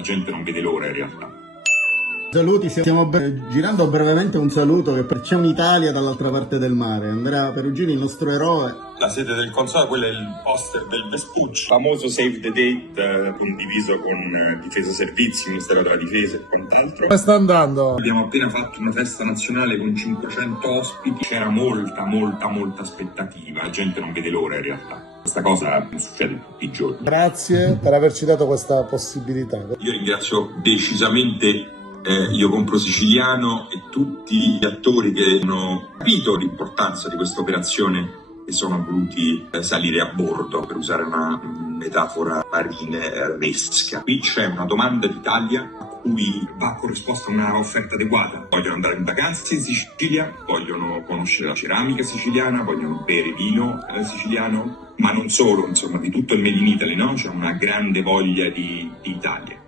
la gente non vede l'ora in realtà. Saluti, stiamo girando brevemente un saluto che c'è un'Italia dall'altra parte del mare. Andrea Perugini, il nostro eroe. La sede del consolato, quello è il poster del Vespucci, famoso save the date condiviso con Difesa Servizi, Ministero della Difesa e quant'altro. Come sta andando? Abbiamo appena fatto una festa nazionale con 500 ospiti, c'era molta aspettativa, la gente non vede l'ora in realtà. Questa cosa succede tutti i giorni. Grazie per averci dato questa possibilità. Io ringrazio decisamente Io Compro Siciliano e tutti gli attori che hanno capito l'importanza di questa operazione e sono voluti salire a bordo, per usare una metafora marinesca. Qui c'è una domanda d'Italia a cui va corrisposta una offerta adeguata. Vogliono andare in vacanza in Sicilia, vogliono conoscere la ceramica siciliana, vogliono bere vino siciliano, ma non solo, insomma, di tutto il Made in Italy, no? C'è una grande voglia di Italia.